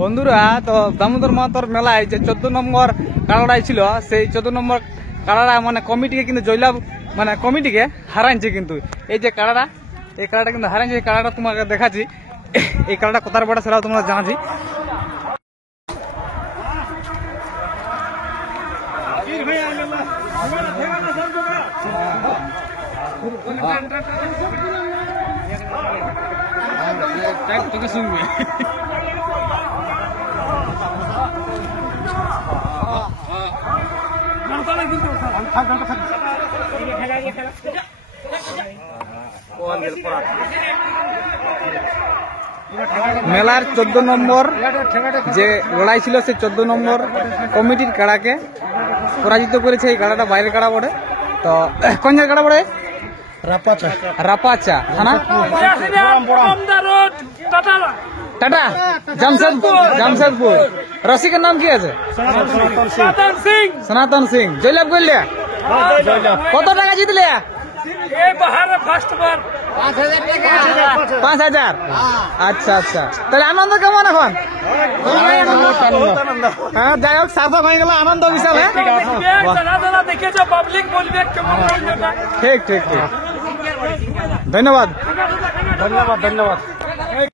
বন্ধুরা, তো দামোদর মাহাতোর মেলায় যে 14 নম্বর কাড়াটাই ছিল, সেই 14 নম্বর কাড়াটা মানে কমিটিকে কিন্তু জয়লাভ মানে কমিটিকে হারাইছে। কিন্তু এই যে কাড়াটা, এই কাড়াটা কিন্তু হারাইছে। এই কাড়াটা তোমাকে দেখাচ্ছি, এই কাড়াটা কোথার বড় সেটাও তোমরা জানাচ্ছি। তোকে শুনবি মেলার 14 নম্বর যে লড়াই ছিল, সেই 14 নম্বর কমিটির কাড়াকে পরাজিত করেছে। এই কাড়াটা বাইরের কাড়া বটে। তো কোন জায়গার কাড়া বটে? রাপাচা থানা টাটা জামশেদপুর। রসিকের নাম কি আছে? সনাতন সিং। জয়লাভ করলে? কত টাকা জিতলে? 5,000। আচ্ছা আচ্ছা, তাহলে আনন্দ কেমন এখন? হ্যাঁ, যাই হোক, সার্থক হয়ে গেল, আনন্দ বিশাল। ঠিক ঠিক ঠিক, ধন্যবাদ ধন্যবাদ ধন্যবাদ।